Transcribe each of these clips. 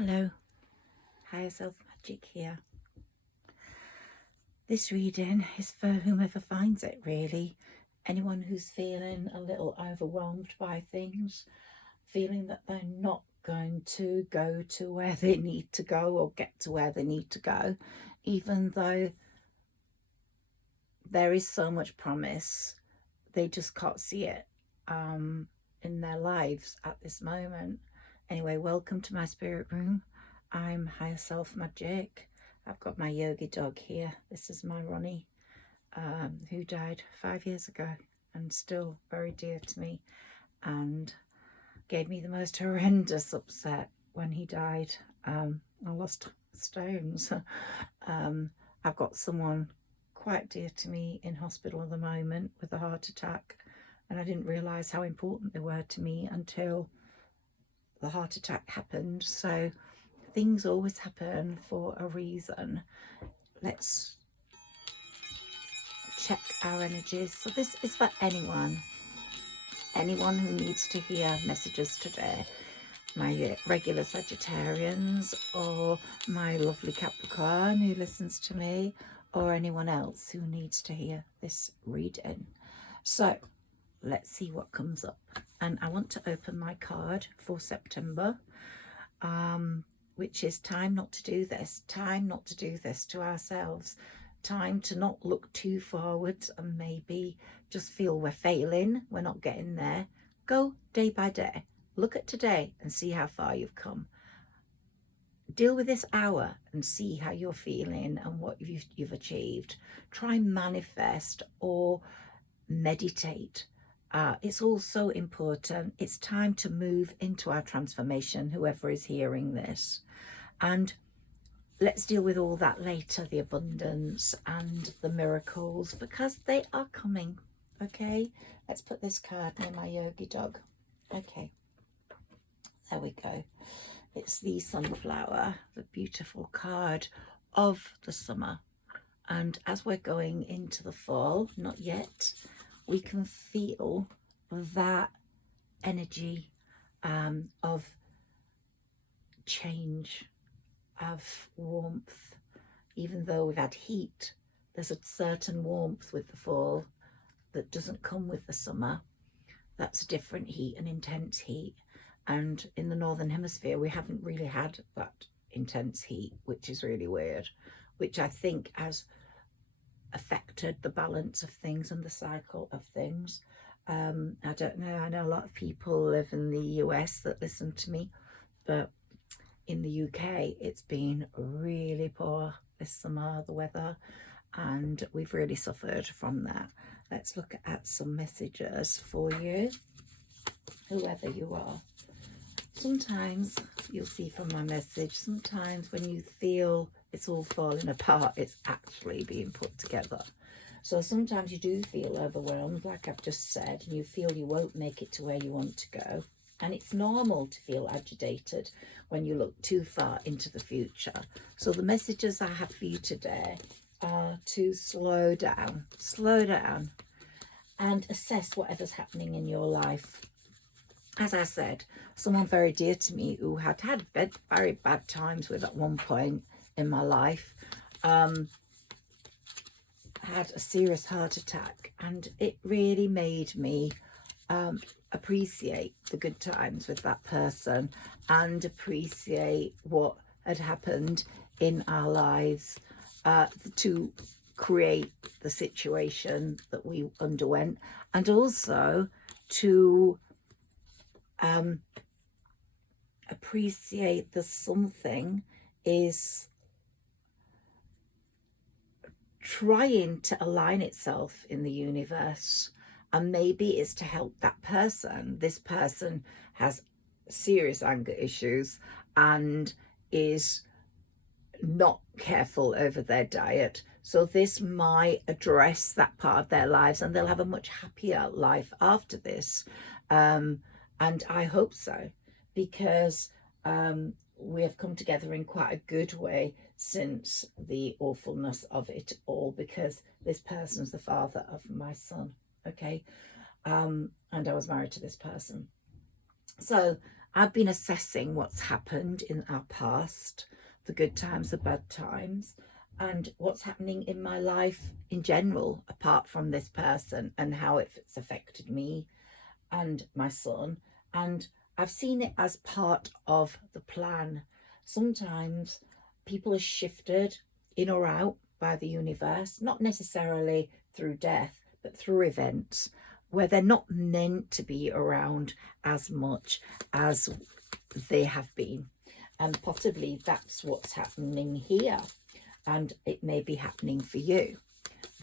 Hello, Higherselfmagic here. This reading is for whomever finds it, really. Anyone who's feeling a little overwhelmed by things, feeling that they're not going to go to where they need to go or get to where they need to go, even though there is so much promise, they just can't see it in their lives at this moment. Anyway, welcome to my spirit room. I'm Higherselfmagic. I've got my yogi dog here. This is my Ronnie, who died 5 years ago and still very dear to me, and gave me the most horrendous upset when he died. I lost stones. I've got someone quite dear to me in hospital at the moment with a heart attack, and I didn't realise how important they were to me until the heart attack happened. So things always happen for a reason. Let's check our energies. So this is for anyone who needs to hear messages today. My regular Sagittarians, or my lovely Capricorn who listens to me, or anyone else who needs to hear this reading. So let's see what comes up. And I want to open my card for September, which is time not to do this, time not to do this to ourselves, time to not look too forwards and maybe just feel we're failing, we're not getting there. Go day by day, look at today and see how far you've come. Deal with this hour and see how you're feeling and what you've achieved. Try and manifest or meditate. It's also important. It's time to move into our transformation, whoever is hearing this. And let's deal with all that later, the abundance and the miracles, because they are coming. Okay, let's put this card near my yogi dog. Okay, there we go. It's the sunflower, the beautiful card of the summer. And as we're going into the fall, not yet, we can feel that energy of change, of warmth. Even though we've had heat, there's a certain warmth with the fall that doesn't come with the summer. That's different heat, an intense heat. And in the Northern Hemisphere, we haven't really had that intense heat, which is really weird, which I think has affected the balance of things and the cycle of things. I don't know, I know a lot of people live in the US that listen to me, but in the UK it's been really poor this summer, the weather, and we've really suffered from that. Let's look at some messages for you, whoever you are. Sometimes you'll see from my message, sometimes when you feel it's all falling apart, it's actually being put together. So sometimes you do feel overwhelmed, like I've just said, and you feel you won't make it to where you want to go. And it's normal to feel agitated when you look too far into the future. So the messages I have for you today are to slow down and assess whatever's happening in your life. As I said, someone very dear to me who had very bad times with at one point in my life, had a serious heart attack, and it really made me appreciate the good times with that person and appreciate what had happened in our lives to create the situation that we underwent, and also to appreciate that something is trying to align itself in the universe, and maybe it's to help that person. This person has serious anger issues and is not careful over their diet, so this might address that part of their lives and they'll have a much happier life after this. And I hope so, because we have come together in quite a good way since the awfulness of it all, because this person's the father of my son. Okay, and I was married to this person. So I've been assessing what's happened in our past, the good times, the bad times, and what's happening in my life in general, apart from this person, and how it's affected me and my son. And I've seen it as part of the plan. Sometimes people are shifted in or out by the universe, not necessarily through death, but through events where they're not meant to be around as much as they have been. And possibly that's what's happening here. And it may be happening for you,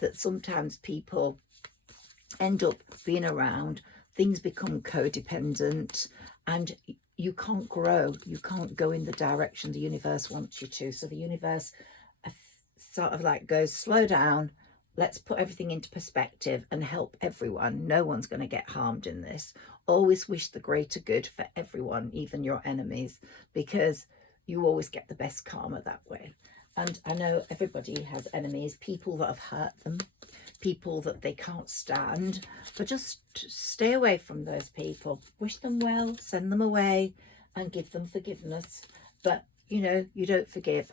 that sometimes people end up being around, things become codependent, and you can't grow, you can't go in the direction the universe wants you to. So the universe sort of like goes, slow down, let's put everything into perspective and help everyone. No one's going to get harmed in this. Always wish the greater good for everyone, even your enemies, because you always get the best karma that way. And I know everybody has enemies, people that have hurt them, people that they can't stand, but just stay away from those people. Wish them well, send them away, and give them forgiveness. But you know, you don't forgive.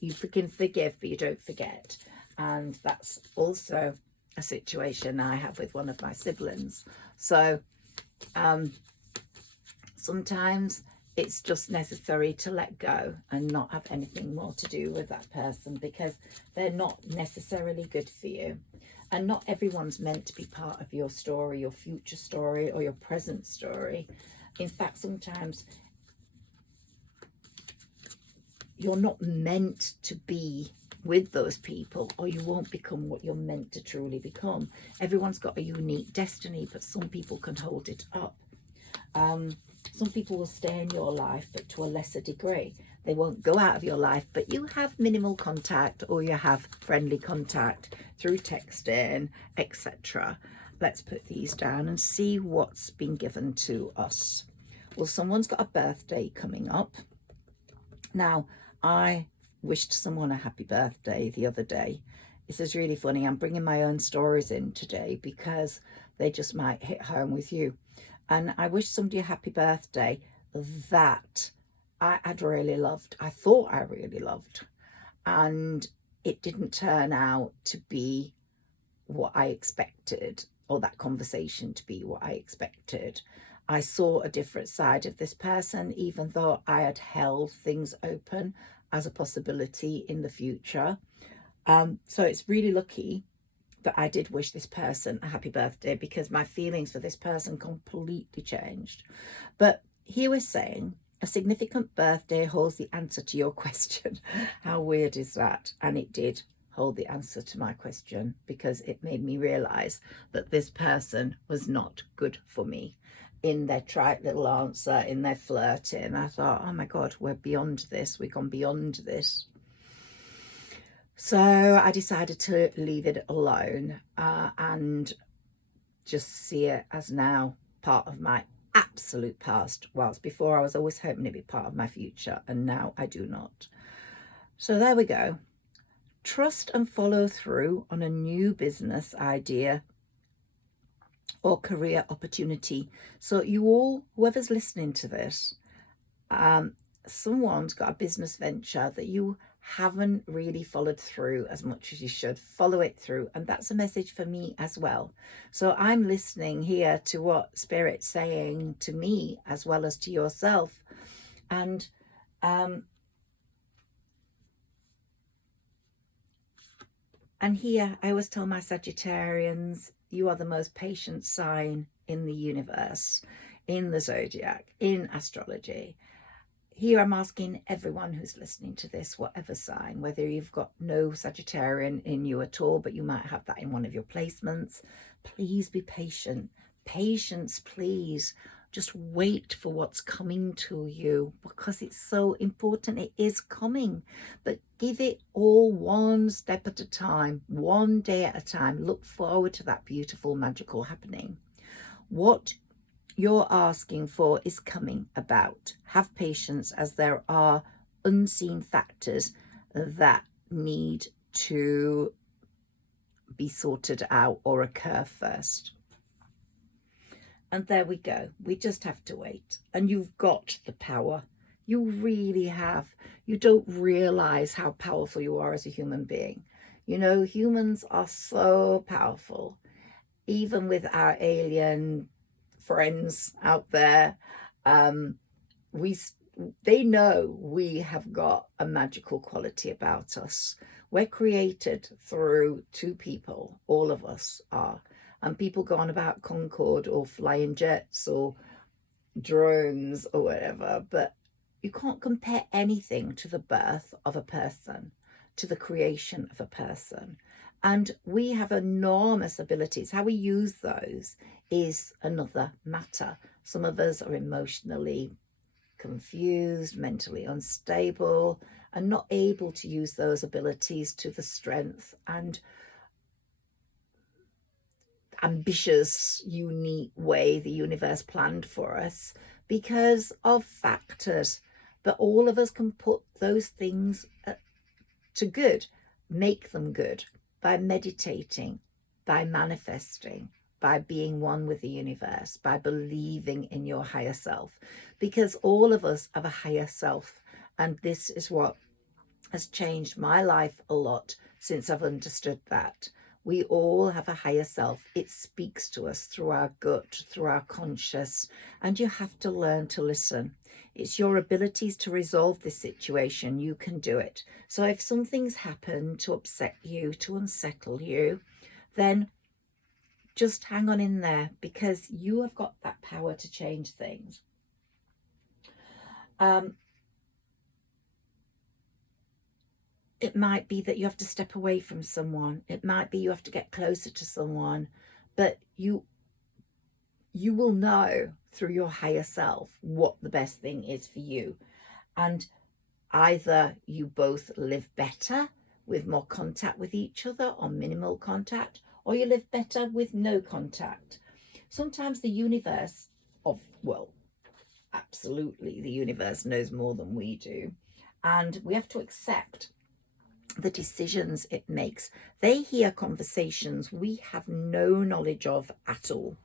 You can forgive, but you don't forget. And that's also a situation I have with one of my siblings. So sometimes it's just necessary to let go and not have anything more to do with that person, because they're not necessarily good for you. And not everyone's meant to be part of your story, your future story, or your present story. In fact, sometimes you're not meant to be with those people, or you won't become what you're meant to truly become. Everyone's got a unique destiny, but some people can hold it up. Some people will stay in your life, but to a lesser degree. They won't go out of your life, but you have minimal contact, or you have friendly contact through texting, etc. Let's put these down and see what's been given to us. Well, someone's got a birthday coming up. Now, I wished someone a happy birthday the other day. This is really funny. I'm bringing my own stories in today because they just might hit home with you. And I wished somebody a happy birthday that I had really loved. I thought I really loved. And it didn't turn out to be what I expected, or that conversation to be what I expected. I saw a different side of this person, even though I had held things open as a possibility in the future. So it's really lucky that I did wish this person a happy birthday, because my feelings for this person completely changed. But he was saying a significant birthday holds the answer to your question. How weird is that? And it did hold the answer to my question, because it made me realize that this person was not good for me. In their trite little answer, in their flirting, I thought, oh my God, we're beyond this. We've gone beyond this. So I decided to leave it alone and just see it as now part of my absolute past. Whilst before I was always hoping it'd be part of my future, and now I do not. So there we go. Trust and follow through on a new business idea or career opportunity. So you all, whoever's listening to this, someone's got a business venture that you haven't really followed through as much as you should. Follow it through. And that's a message for me as well. So I'm listening here to what Spirit's saying to me as well as to yourself. And here I always tell my Sagittarians, you are the most patient sign in the universe, in the zodiac, in astrology. Here I'm asking everyone who's listening to this, whatever sign, whether you've got no Sagittarian in you at all, but you might have that in one of your placements, please be patient. Patience, please. Just wait for what's coming to you, because it's so important. It is coming, but give it all one step at a time, one day at a time. Look forward to that beautiful, magical happening. What you're asking for is coming about. Have patience, as there are unseen factors that need to be sorted out or occur first. And there we go. We just have to wait. And you've got the power. You really have. You don't realize how powerful you are as a human being. You know, humans are so powerful. Even with our alien friends out there, they know we have got a magical quality about us. We're created through two people, all of us are. And people go on about Concorde or flying jets or drones or whatever, but you can't compare anything to the birth of a person, to the creation of a person. And we have enormous abilities. How we use those is another matter. Some of us are emotionally confused, mentally unstable, and not able to use those abilities to the strength and ambitious, unique way the universe planned for us because of factors. But all of us can put those things to good, make them good by meditating, by manifesting, by being one with the universe, by believing in your higher self, because all of us have a higher self. And this is what has changed my life a lot since I've understood that. We all have a higher self. It speaks to us through our gut, through our conscious, and you have to learn to listen. It's your abilities to resolve this situation. You can do it. So if something's happened to upset you, to unsettle you, then just hang on in there, because you have got that power to change things. It might be that you have to step away from someone. It might be you have to get closer to someone, but you will know through your higher self what the best thing is for you. And either you both live better with more contact with each other or minimal contact, or you live better with no contact. Sometimes the universe absolutely, the universe knows more than we do. And we have to accept the decisions it makes. They hear conversations we have no knowledge of at all.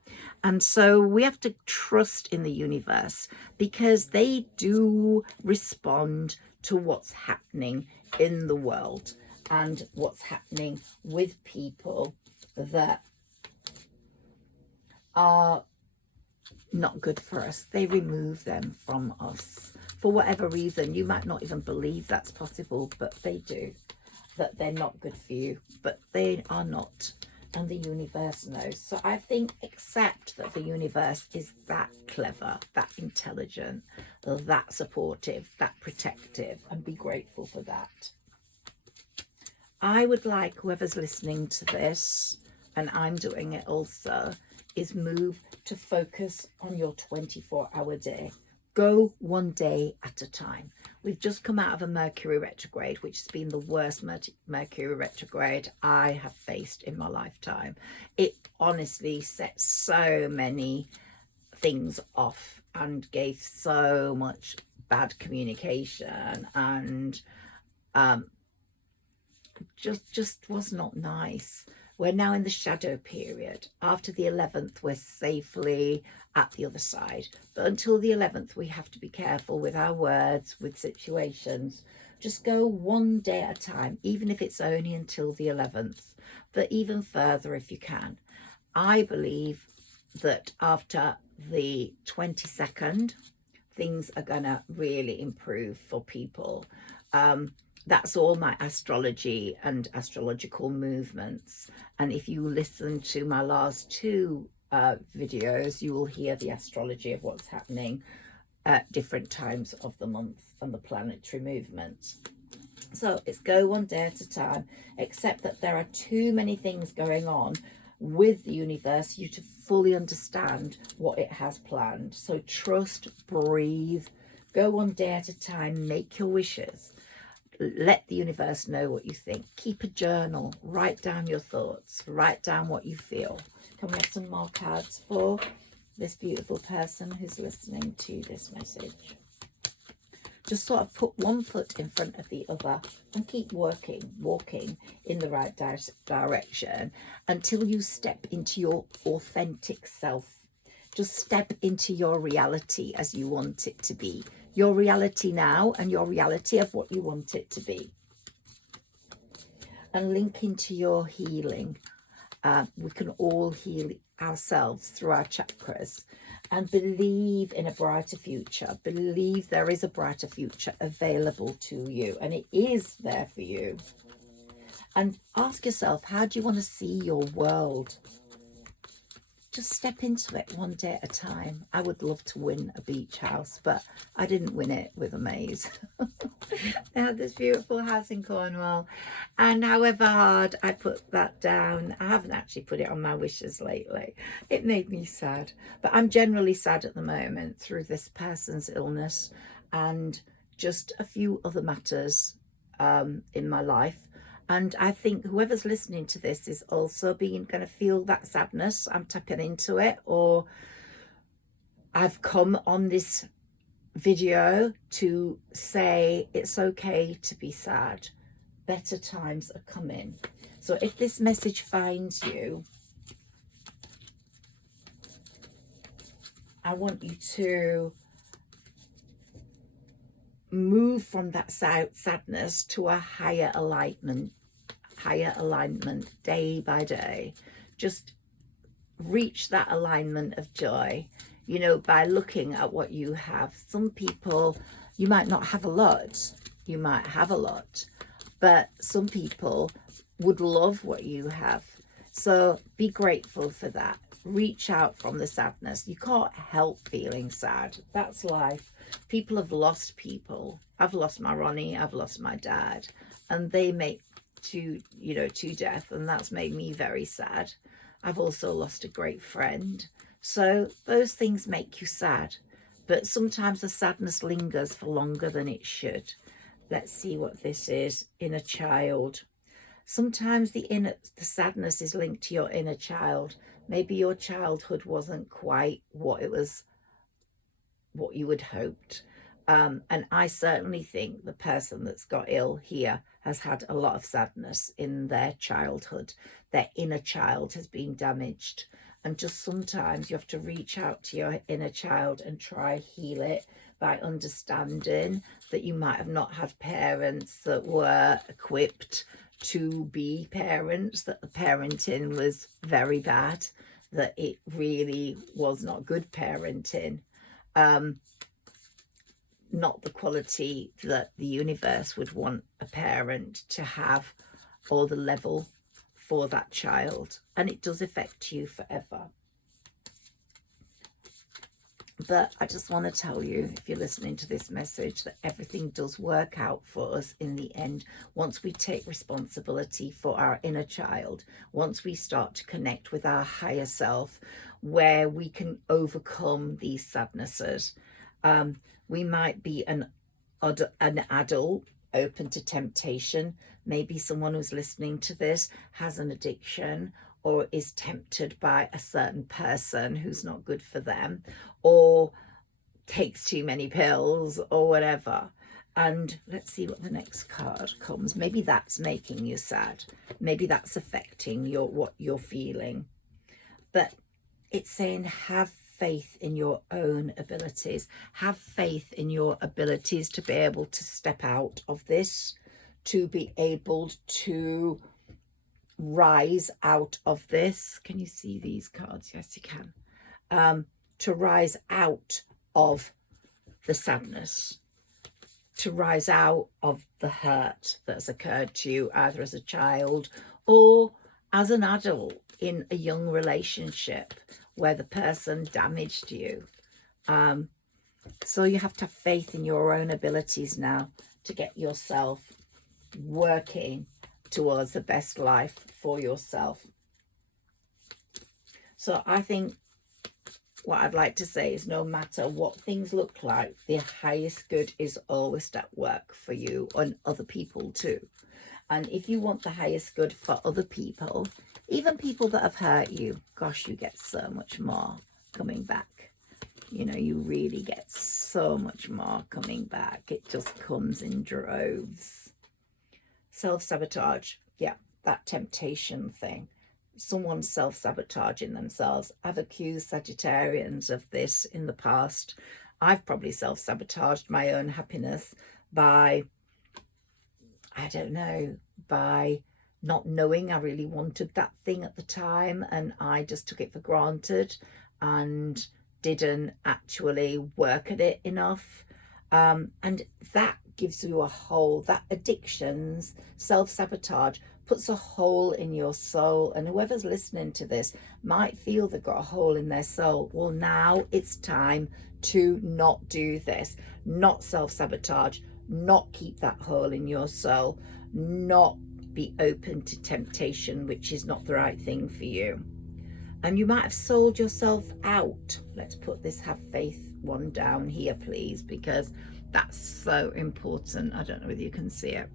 And so we have to trust in the universe, because they do respond to what's happening in the world and what's happening with people that are not good for us. They remove them from us for whatever reason. You might not even believe that's possible, but they do. That they're not good for you, but they are not, and the universe knows. So I think accept that the universe is that clever, that intelligent, that supportive, that protective, and be grateful for that. I would like whoever's listening to this, and I'm doing it also, is move to focus on your 24-hour day. Go one day at a time. We've just come out of a Mercury retrograde, which has been the worst Mercury retrograde I have faced in my lifetime. It honestly set so many things off and gave so much bad communication, and just was not nice. We're now in the shadow period. After the 11th, we're safely at the other side. But until the 11th, we have to be careful with our words, with situations. Just go one day at a time, even if it's only until the 11th, but even further if you can. I believe that after the 22nd, things are going to really improve for people. That's all my astrology and astrological movements. And if you listen to my last two videos, you will hear the astrology of what's happening at different times of the month and the planetary movements. So it's go one day at a time, except that there are too many things going on with the universe you to fully understand what it has planned. So trust, breathe, go one day at a time, make your wishes. Let the universe know what you think. Keep a journal. Write down your thoughts. Write down what you feel. Can we have some more cards for this beautiful person who's listening to this message? Just sort of put one foot in front of the other and keep walking in the right direction until you step into your authentic self. Just step into your reality as you want it to be. Your reality now and your reality of what you want it to be. And link into your healing. We can all heal ourselves through our chakras, and believe in a brighter future. Believe there is a brighter future available to you, and it is there for you. And ask yourself, how do you want to see your world? Just step into it one day at a time. I would love to win a beach house, but I didn't win it with a maze. I had this beautiful house in Cornwall, and however hard I put that down, I haven't actually put it on my wishes lately. It made me sad, but I'm generally sad at the moment through this person's illness and just a few other matters in my life. And I think whoever's listening to this is also going to feel that sadness. I'm tapping into it, or I've come on this video to say it's okay to be sad. Better times are coming. So if this message finds you, I want you to move from that sadness to a higher alignment day by day. Just reach that alignment of joy, you know, by looking at what you have. Some people, you might not have a lot, you might have a lot, but some people would love what you have. So be grateful for that. Reach out from the sadness. You can't help feeling sad. That's life. People have lost people. I've lost my Ronnie, I've lost my dad, and they make to death, and that's made me very sad. I've also lost a great friend. So those things make you sad, but sometimes the sadness lingers for longer than it should. Let's see what this is. Inner child. Sometimes the sadness is linked to your inner child. Maybe your childhood wasn't quite what you had hoped. And I certainly think the person that's got ill here has had a lot of sadness in their childhood. Their inner child has been damaged. And just sometimes you have to reach out to your inner child and try heal it by understanding that you might have not had parents that were equipped to be parents, that the parenting was very bad, that it really was not good parenting. Not the quality that the universe would want a parent to have, or the level for that child, and it does affect you forever. But I just want to tell you, if you're listening to this message, that everything does work out for us in the end. Once we take responsibility for our inner child, once we start to connect with our higher self, where we can overcome these sadnesses. We might be an adult open to temptation. Maybe someone who's listening to this has an addiction, or is tempted by a certain person who's not good for them, or takes too many pills, or whatever. And let's see what the next card comes. Maybe that's making you sad. Maybe that's affecting what you're feeling. But it's saying, have faith in your own abilities. Have faith in your abilities to be able to step out of this, to be able to rise out of this. Can you see these cards? Yes, you can. To rise out of the sadness, to rise out of the hurt that's occurred to you, either as a child or as an adult in a young relationship where the person damaged you. So you have to have faith in your own abilities now to get yourself working towards the best life for yourself. So I think what I'd like to say is, no matter what things look like, the highest good is always at work for you and other people too. And if you want the highest good for other people, even people that have hurt you, gosh, you get so much more coming back. You know, you really get so much more coming back. It just comes in droves. Self-sabotage, yeah, that temptation thing. someone's self-sabotaging themselves. I've accused Sagittarians of this in the past. I've probably self-sabotaged my own happiness by, I don't know, by not knowing I really wanted that thing at the time, and I just took it for granted and didn't actually work at it enough. And that gives you a hole. That addictions, self-sabotage, puts a hole in your soul, and whoever's listening to this might feel they've got a hole in their soul. Well, now it's time to not do this, not self-sabotage, not keep that hole in your soul, not be open to temptation, which is not the right thing for you. And you might have sold yourself out. Let's put this have faith one down here, please, because that's so important. I don't know whether you can see it.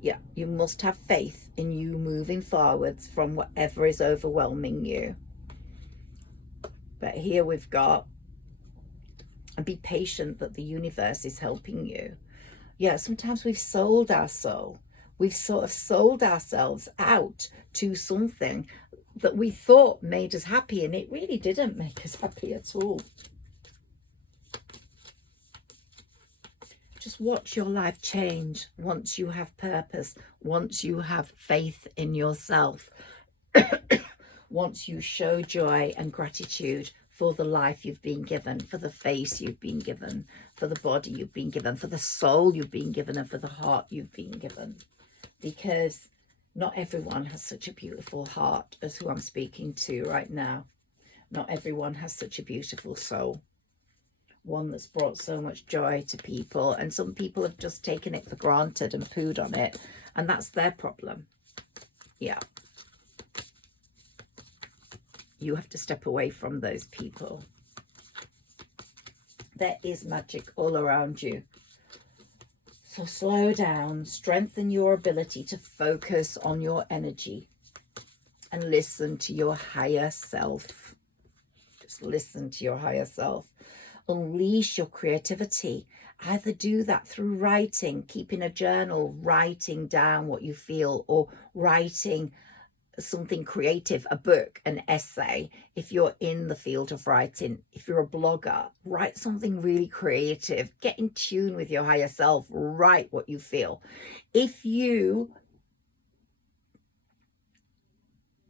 Yeah, you must have faith in you moving forwards from whatever is overwhelming you. But here we've got, and be patient that the universe is helping you. Yeah, sometimes we've sold our soul. We've sort of sold ourselves out to something that we thought made us happy, and it really didn't make us happy at all. Just watch your life change once you have purpose, once you have faith in yourself, once you show joy and gratitude for the life you've been given, for the face you've been given, for the body you've been given, for the soul you've been given, and for the heart you've been given. Because not everyone has such a beautiful heart as who I'm speaking to right now. Not everyone has such a beautiful soul. One that's brought so much joy to people, and some people have just taken it for granted and pooed on it, and that's their problem. Yeah. You have to step away from those people. There is magic all around you. So slow down, strengthen your ability to focus on your energy and listen to your higher self. Just listen to your higher self. Unleash your creativity. Either do that through writing, keeping a journal, writing down what you feel, or writing something creative, a book, an essay. If you're in the field of writing, if you're a blogger, write something really creative. Get in tune with your higher self. Write what you feel. If you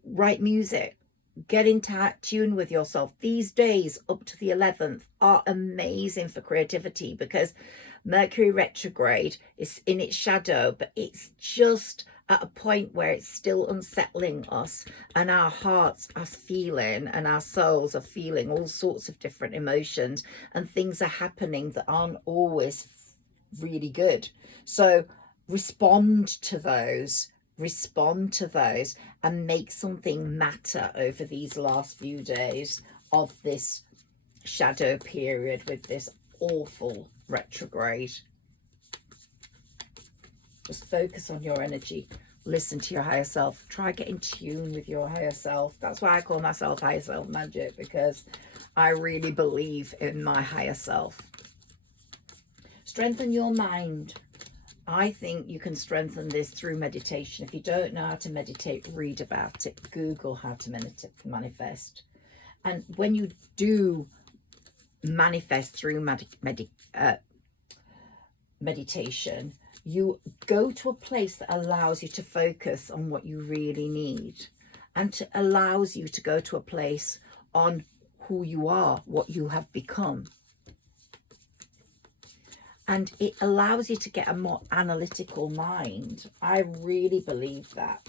write music, get in tune with yourself. These days up to the 11th are amazing for creativity, because Mercury retrograde is in its shadow, but it's just at a point where it's still unsettling us, and our hearts are feeling and our souls are feeling all sorts of different emotions, and things are happening that aren't always really good. So respond to those, and make something matter over these last few days of this shadow period with this awful retrograde. Just focus on your energy. Listen to your higher self. Try get in tune with your higher self. That's why I call myself Higher Self Magic, because I really believe in my higher self. Strengthen your mind. I think you can strengthen this through meditation. If you don't know how to meditate, read about it. Google how to manifest. And when you do manifest through meditation, you go to a place that allows you to focus on what you really need, and allows you to go to a place on who you are, what you have become. And it allows you to get a more analytical mind. I really believe that.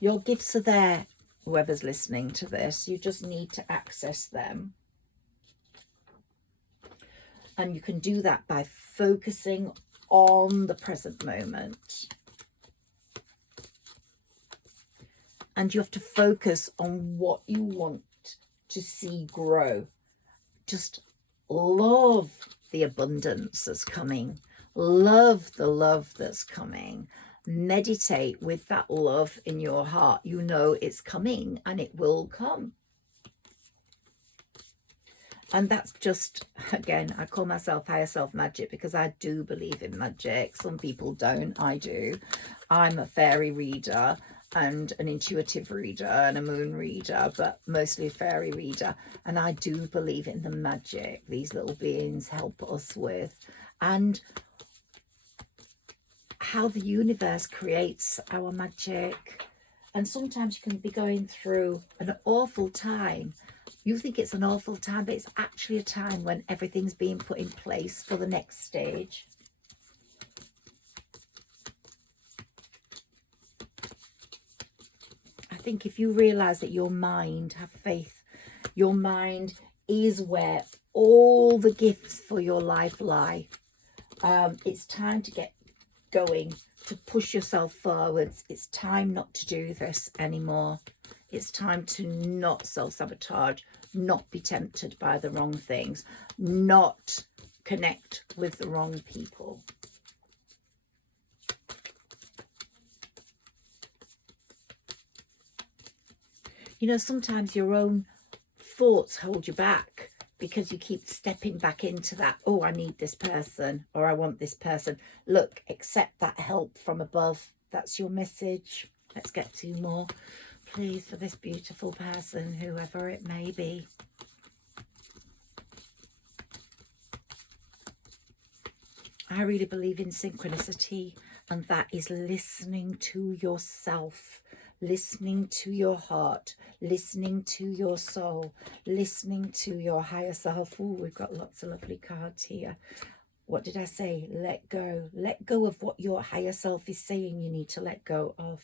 Your gifts are there, whoever's listening to this. You just need to access them. And you can do that by focusing on the present moment. And you have to focus on what you want to see grow. Just love the abundance that's coming. Love the love that's coming. Meditate with that love in your heart. You know it's coming, and it will come. And that's just, again, I call myself Higher Self Magic because I do believe in magic. Some people don't. I do. I'm a fairy reader. and an intuitive reader and a moon reader, but mostly a fairy reader. And I do believe in the magic these little beings help us with, and how the universe creates our magic. And sometimes you can be going through an awful time. You think it's an awful time, but it's actually a time when everything's being put in place for the next stage. I think if you realize that your mind, have faith, your mind is where all the gifts for your life lie. It's time to get going, to push yourself forwards. It's time not to do this anymore. It's time to not self-sabotage, not be tempted by the wrong things, not connect with the wrong people. You know, sometimes your own thoughts hold you back because you keep stepping back into that, oh, I need this person, or I want this person. Look, accept that help from above. That's your message. Let's get 2 more, please, for this beautiful person, whoever it may be. I really believe in synchronicity, and that is listening to yourself, listening to your heart, listening to your soul, listening to your higher self. Oh, we've got lots of lovely cards here. What did I say? Let go. Let go of what your higher self is saying you need to let go of.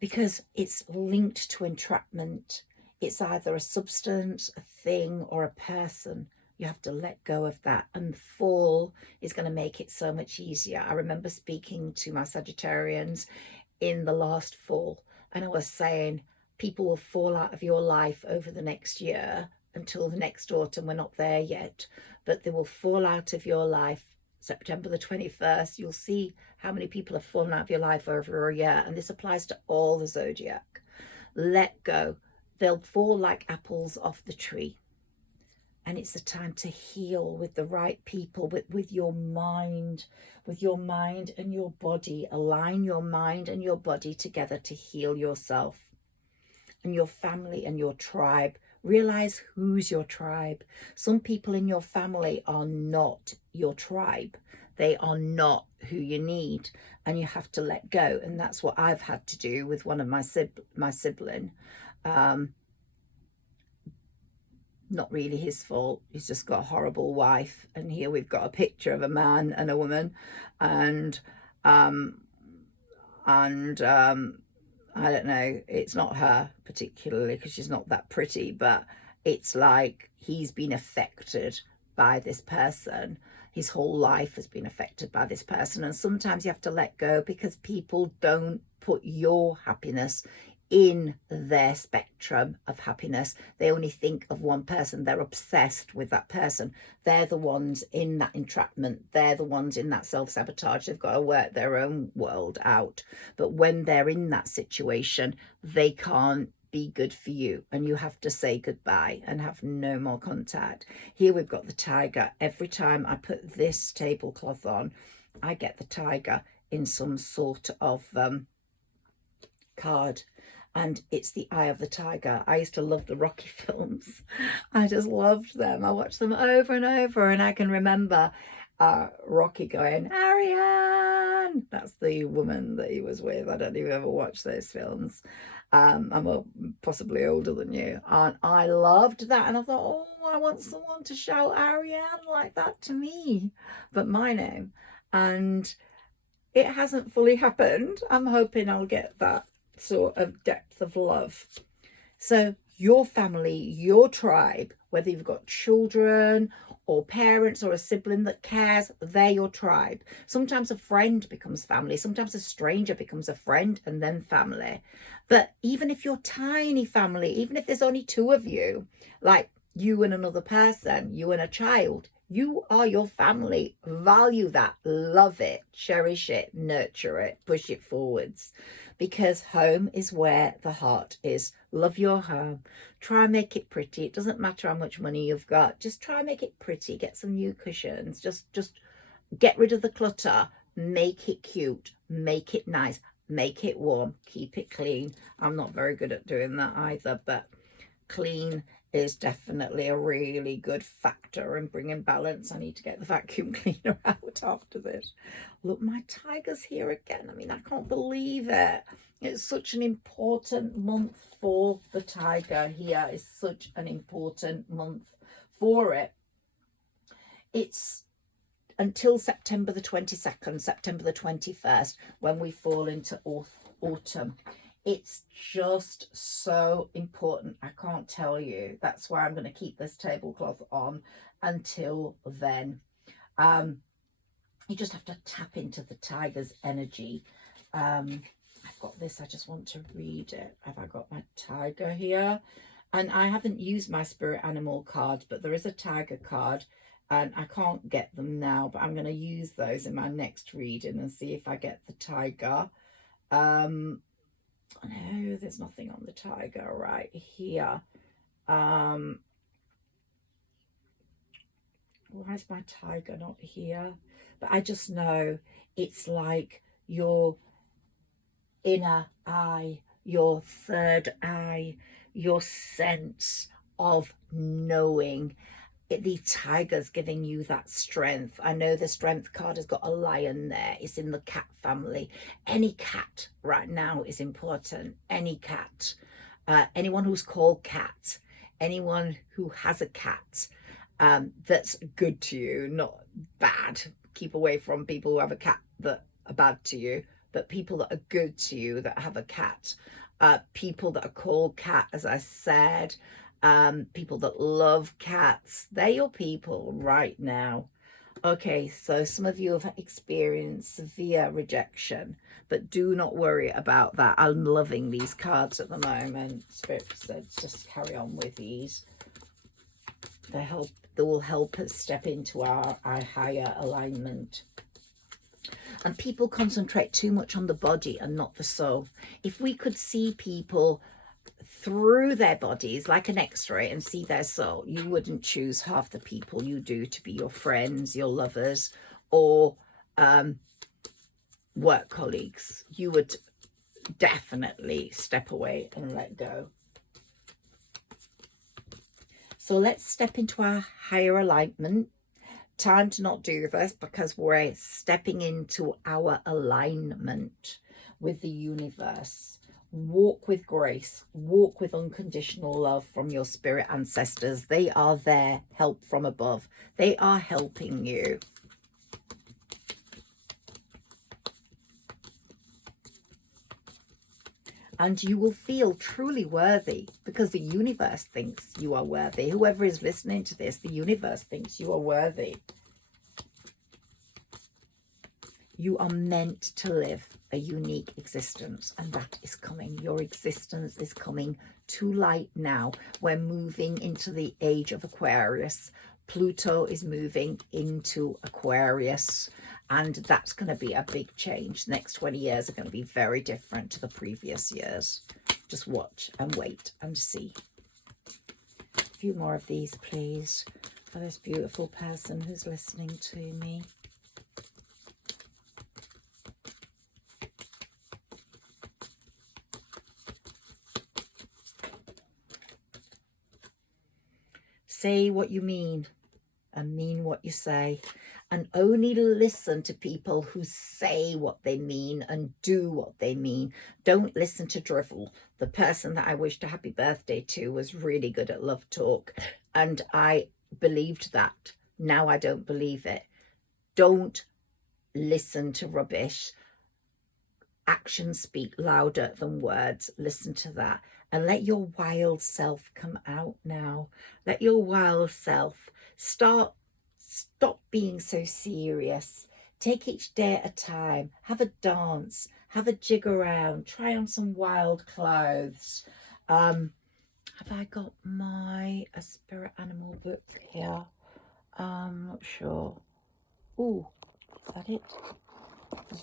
Because it's linked to entrapment. It's either a substance, a thing, or a person. You have to let go of that, and fall is going to make it so much easier. I remember speaking to my Sagittarians in the last fall, and I was saying people will fall out of your life over the next year until the next autumn. We're not there yet, but they will fall out of your life September the 21st. You'll see how many people have fallen out of your life over a year, and this applies to all the zodiac. Let go. They'll fall like apples off the tree. And it's the time to heal with the right people, with your mind, and your body. Align your mind and your body together to heal yourself and your family and your tribe. Realize who's your tribe. Some people in your family are not your tribe. They are not who you need, and you have to let go. And that's what I've had to do with one of my sibling. Not really his fault. He's just got a horrible wife, and here we've got a picture of a man and a woman, and I don't know, it's not her particularly because she's not that pretty, but it's like he's been affected by this person. His whole life has been affected by this person, and sometimes you have to let go because people don't put your happiness in their spectrum of happiness. They only think of one person. They're obsessed with that person. They're the ones in that entrapment. They're the ones in that self-sabotage. They've got to work their own world out. But when they're in that situation, they can't be good for you, and you have to say goodbye and have no more contact. Here we've got the tiger. Every time I put this tablecloth on, I get the tiger in some sort of card, and it's the eye of the tiger. I used to love the Rocky films. I just loved them. I watched them over and over, and I can remember Rocky going, Ariane. That's the woman that he was with. I don't know if you ever watched those films. I'm possibly older than you, and I loved that, and I thought, oh, I want someone to shout Ariane like that to me, but my name. And it hasn't fully happened. I'm hoping I'll get that sort of depth of love. So your family, your tribe, whether you've got children or parents or a sibling that cares, they're your tribe. Sometimes a friend becomes family. Sometimes a stranger becomes a friend and then family. But even if you're tiny family, even if there's only 2 of you, like you and another person, you and a child, you are your family. Value that, love it, cherish it, nurture it, push it forwards, because home is where the heart is. Love your home. Try and make it pretty. It doesn't matter how much money you've got. Just try and make it pretty. Get some new cushions. Just get rid of the clutter. Make it cute. Make it nice. make it warm, keep it clean. I'm not very good at doing that either, but clean is definitely a really good factor in bringing balance. I need to get the vacuum cleaner out after this. Look, my tiger's here again. I mean, I can't believe it. It's such an important month for the tiger here. It's such an important month for it. It's until September the 22nd, September the 21st, when we fall into autumn. It's just so important. I can't tell you. That's why I'm going to keep this tablecloth on until then. You just have to tap into the tiger's energy. I've got this. I just want to read it. Have I got my tiger here? And I haven't used my spirit animal card, but there is a tiger card. And I can't get them now, but I'm going to use those in my next reading and see if I get the tiger. No, there's nothing on the tiger right here. Why is my tiger not here? But I just know it's like your inner eye, your third eye, your sense of knowing. The tiger's giving you that strength. I know the strength card has got a lion there. It's in the cat family. Any cat right now is important. Any cat. Anyone who's called cat. Anyone who has a cat that's good to you, not bad. Keep away from people who have a cat that are bad to you, but people that are good to you that have a cat. People that are called cat, as I said. People that love cats, they're your people right now. Okay, so some of you have experienced severe rejection, but do not worry about that. I'm loving these cards at the moment. Spirit said just carry on with these. They will help us step into our higher alignment. And people concentrate too much on the body and not the soul. If we could see people through their bodies like an x-ray and see their soul, you wouldn't choose half the people you do to be your friends, your lovers, or work colleagues. You would definitely step away and let go. So let's step into our higher alignment. Time to not do this because we're stepping into our alignment with the universe. Walk with grace, walk with unconditional love from your spirit ancestors. They are there, help from above. They are helping you. And you will feel truly worthy because the universe thinks you are worthy. Whoever is listening to this, the universe thinks you are worthy. You are meant to live a unique existence, and that is coming. Your existence is coming to light now. We're moving into the age of Aquarius. Pluto is moving into Aquarius, and that's going to be a big change. The next 20 years are going to be very different to the previous years. Just watch and wait and see. A few more of these, please, for this beautiful person who's listening to me. Say what you mean and mean what you say, and only listen to people who say what they mean and do what they mean. Don't listen to drivel. The person that I wished a happy birthday to was really good at love talk, and I believed that. Now I don't believe it. Don't listen to rubbish. Actions speak louder than words. Listen to that. And let your wild self come out now. Let your wild self stop being so serious. Take each day at a time. Have a dance. Have a jig around. Try on some wild clothes. Have I got my spirit animal book here? Not sure. Oh, is that it?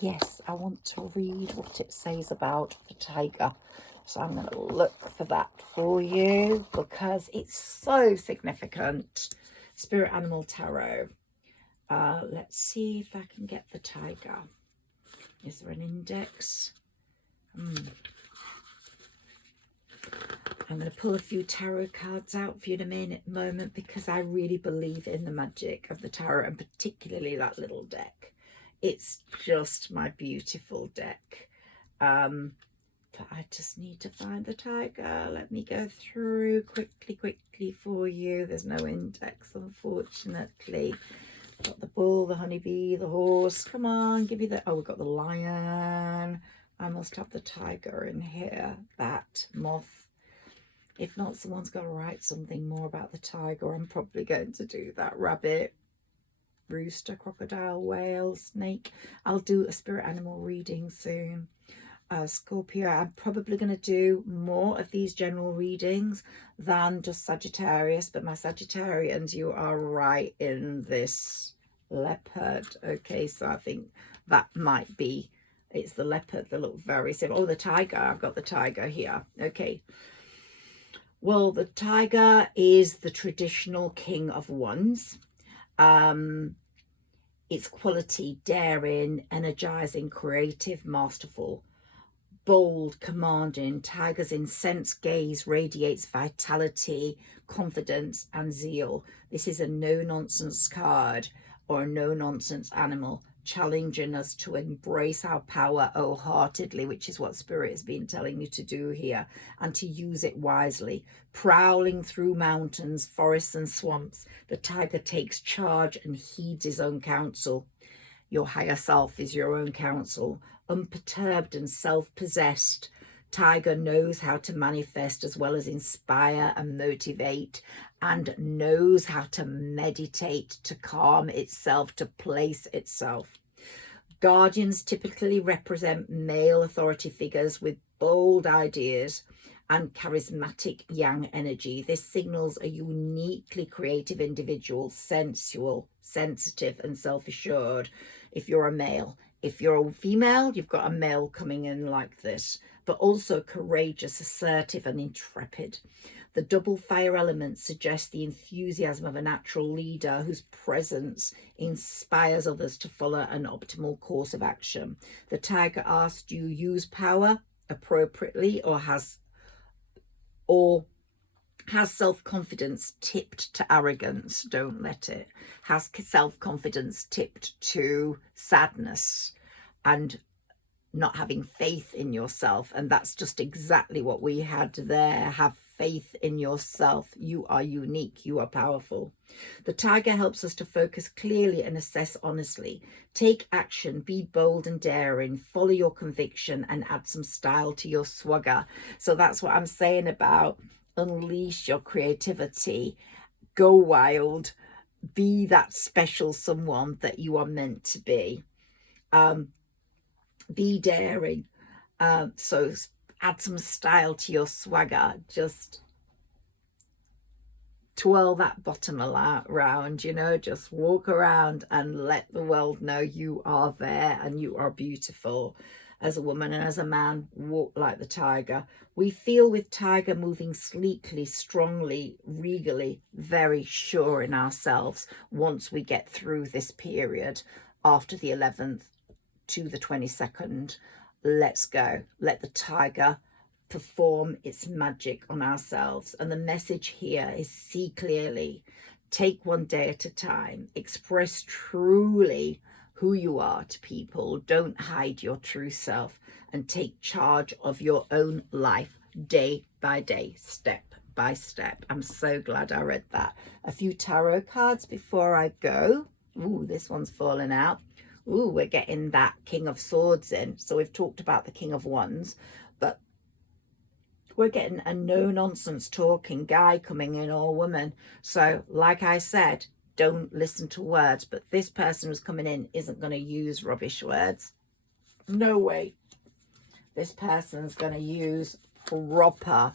Yes, I want to read what it says about the tiger. So I'm going to look for that for you because it's so significant. Spirit Animal Tarot. Let's see if I can get the tiger. Is there an index? I'm going to pull a few tarot cards out for you in a moment, because I really believe in the magic of the tarot, and particularly that little deck. It's just my beautiful deck. But I just need to find the tiger. Let me go through quickly for you. There's no index, unfortunately. Got the bull, the honeybee, the horse. Come on, give me the... Oh, we've got the lion. I must have the tiger in here. Bat, moth. If not, someone's got to write something more about the tiger. I'm probably going to do that. Rabbit, rooster, crocodile, whale, snake. I'll do a spirit animal reading soon. Scorpio, I'm probably going to do more of these general readings than just Sagittarius, but my Sagittarians, you are right in this leopard. Okay, so I think that might be, it's the leopard that look very similar. Oh, the tiger, I've got the tiger here. Okay, well, the tiger is the traditional king of wands. Its quality: daring, energizing, creative, masterful, bold, commanding. Tiger's intense gaze radiates vitality, confidence, and zeal. This is a no-nonsense card, or a no-nonsense animal, challenging us to embrace our power wholeheartedly, which is what Spirit has been telling you to do here, and to use it wisely. Prowling through mountains, forests, and swamps, the tiger takes charge and heeds his own counsel. Your higher self is your own counsel. Unperturbed and self-possessed, tiger knows how to manifest as well as inspire and motivate, and knows how to meditate, to calm itself, to place itself. Guardians typically represent male authority figures with bold ideas and charismatic yang energy. This signals a uniquely creative individual, sensual, sensitive, and self-assured if you're a male. If you're a female, you've got a male coming in like this, but also courageous, assertive, and intrepid. The double fire element suggests the enthusiasm of a natural leader whose presence inspires others to follow an optimal course of action. The tiger asks, do you use power appropriately, or has self-confidence tipped to arrogance? Don't let it. Has self-confidence tipped to sadness and not having faith in yourself? And that's just exactly what we had there. Have faith in yourself. You are unique. You are powerful. The tiger helps us to focus clearly and assess honestly. Take action. Be bold and daring. Follow your conviction and add some style to your swagger. So that's what I'm saying about unleash your creativity. Go wild. Be that special someone that you are meant to be. Be daring. So add some style to your swagger. Just twirl that bottom around, you know, just walk around and let the world know you are there and you are beautiful. As a woman and as a man, walk like the tiger. We feel with tiger moving sleekly, strongly, regally, very sure in ourselves once we get through this period after the 11th to the 22nd. Let's go. Let the tiger perform its magic on ourselves. And the message here is see clearly, take one day at a time, express truly who you are to people. Don't hide your true self, and take charge of your own life day by day, step by step. I'm so glad I read that. A few tarot cards before I go. Ooh, this one's fallen out. Ooh, we're getting that King of Swords in. So we've talked about the King of Wands, but we're getting a no-nonsense talking guy coming in, or woman. So like I said, don't listen to words, but this person who's coming in isn't going to use rubbish words. No way. This person's going to use proper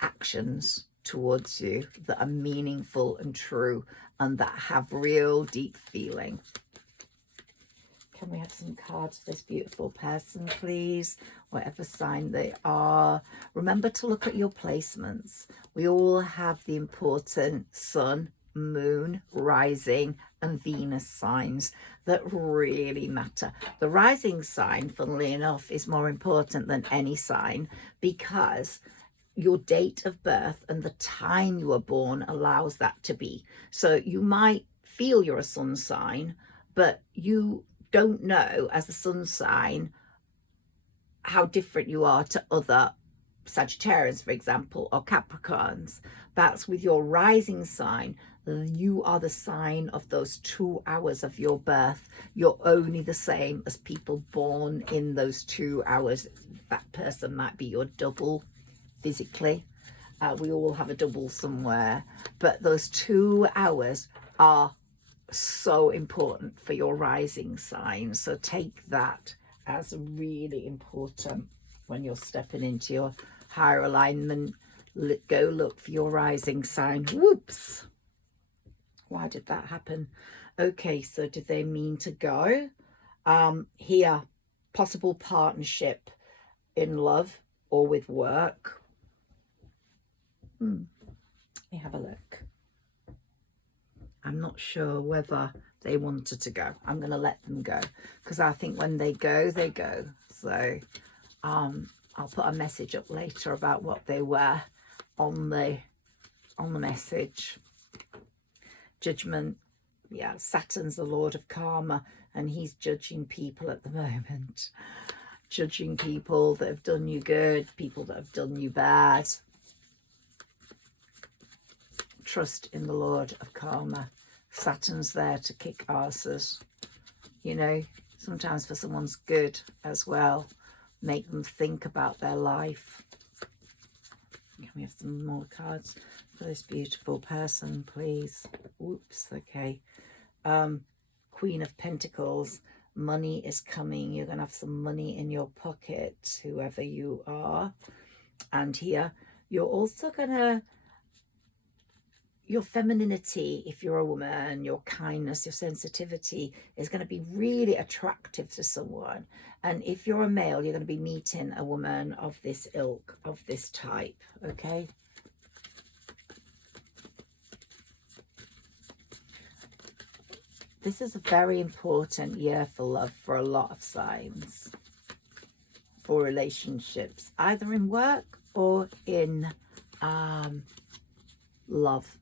actions towards you that are meaningful and true and that have real deep feeling. Can we have some cards for this beautiful person, please? Whatever sign they are. Remember to look at your placements. We all have the important sun moon, rising, and Venus signs that really matter. The rising sign, funnily enough, is more important than any sign, because your date of birth and the time you were born allows that to be. So you might feel you're a sun sign, but you don't know as a sun sign how different you are to other Sagittarians, for example, or Capricorns. That's with your rising sign. You are the sign of those 2 hours of your birth. You're only the same as people born in those 2 hours. That person might be your double physically. We all have a double somewhere, but those 2 hours are so important for your rising sign. So take that as really important when you're stepping into your higher alignment. Go look for your rising sign. Whoops, why did that happen? Okay, so did they mean to go? Here, possible partnership in love or with work. Let me have a look. I'm not sure whether they wanted to go. I'm going to let them go, because I think when they go, they go. So I'll put a message up later about what they were on the message. Judgment. Yeah, Saturn's the Lord of Karma, and he's judging people at the moment. Judging people that have done you good, people that have done you bad. Trust in the Lord of Karma. Saturn's there to kick asses, you know, sometimes for someone's good as well. Make them think about their life. Can we have some more cards for this beautiful person, please? Oops, okay. Queen of Pentacles. Money is coming. You're going to have some money in your pocket, whoever you are. And here, you're also going to, your femininity, if you're a woman, your kindness, your sensitivity is going to be really attractive to someone. And if you're a male, you're going to be meeting a woman of this ilk, of this type, okay? This is a very important year for love for a lot of signs, for relationships, either in work or in love.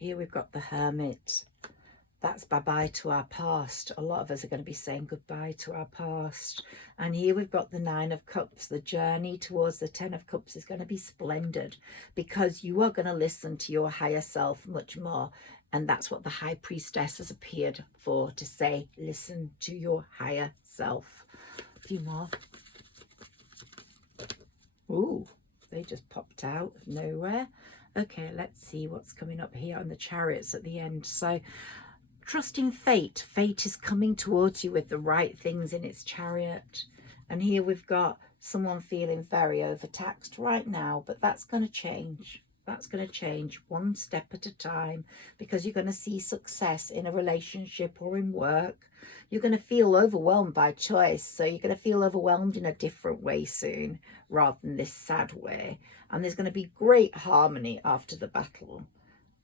Here we've got the Hermit. That's bye-bye to our past. A lot of us are going to be saying goodbye to our past. And here we've got the Nine of Cups. The journey towards the Ten of Cups is going to be splendid, because you are going to listen to your higher self much more. And that's what the High Priestess has appeared for, to say, listen to your higher self. A few more. Ooh, they just popped out of nowhere. Okay, let's see what's coming up here on the Chariots at the end. So, trusting fate. Fate is coming towards you with the right things in its chariot. And here we've got someone feeling very overtaxed right now, but that's going to change. That's going to change one step at a time, because you're going to see success in a relationship or in work. You're going to feel overwhelmed by choice. So you're going to feel overwhelmed in a different way soon, rather than this sad way. And there's going to be great harmony after the battle.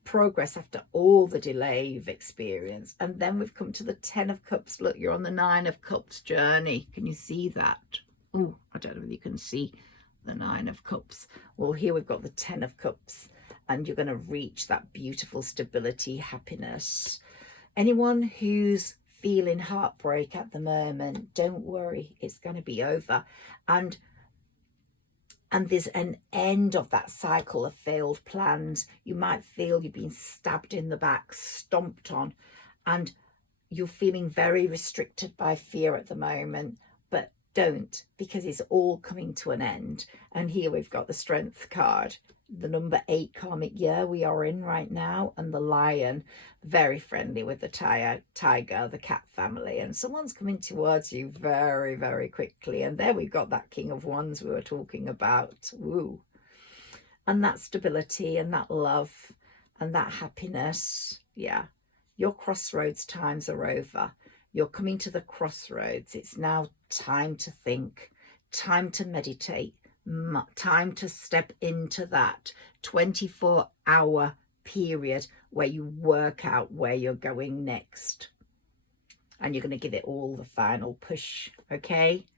Progress after all the delay you've experienced. And then we've come to the Ten of Cups. Look, you're on the Nine of Cups journey. Can you see that? Oh, I don't know if you can see the Nine of Cups. Well, here we've got the Ten of Cups, and you're going to reach that beautiful stability, happiness. Anyone who's feeling heartbreak at the moment, don't worry, it's going to be over. And there's an end of that cycle of failed plans. You might feel you've been stabbed in the back, stomped on, and you're feeling very restricted by fear at the moment. But don't, because it's all coming to an end. And here we've got the Strength card, the number 8 karmic year we are in right now, and the Lion, very friendly with the tiger, the cat family. And someone's coming towards you very, very quickly. And there we've got that King of Wands we were talking about. Woo. And that stability and that love and that happiness. Yeah, your crossroads times are over. You're coming to the crossroads. It's now time to think, time to meditate, time to step into that 24-hour period where you work out where you're going next. And you're going to give it all the final push, okay?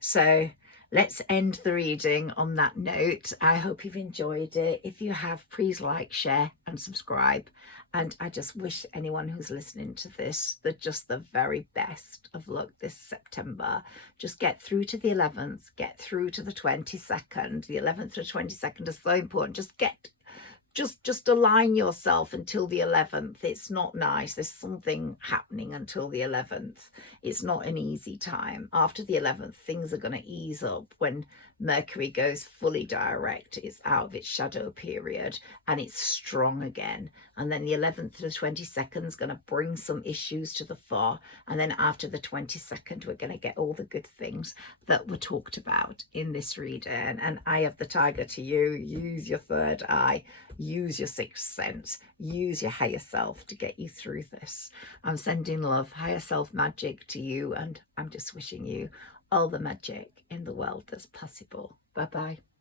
So let's end the reading on that note. I hope you've enjoyed it. If you have, please like, share and subscribe. And I just wish anyone who's listening to this just the very best of luck this September. Just get through to the 11th, get through to the 22nd. The 11th to the 22nd is so important. Just align yourself until the 11th. It's not nice. There's something happening until the 11th. It's not an easy time. After the 11th, things are going to ease up. When Mercury goes fully direct, it's out of its shadow period and it's strong again. And then the 11th to the 22nd is going to bring some issues to the fore. And then after the 22nd, we're going to get all the good things that were talked about in this reading. And Eye of the Tiger to you. Use your third eye. Use your sixth sense. Use your higher self to get you through this. I'm sending love, higher self magic to you, and I'm just wishing you all the magic in the world that's possible. Bye-bye.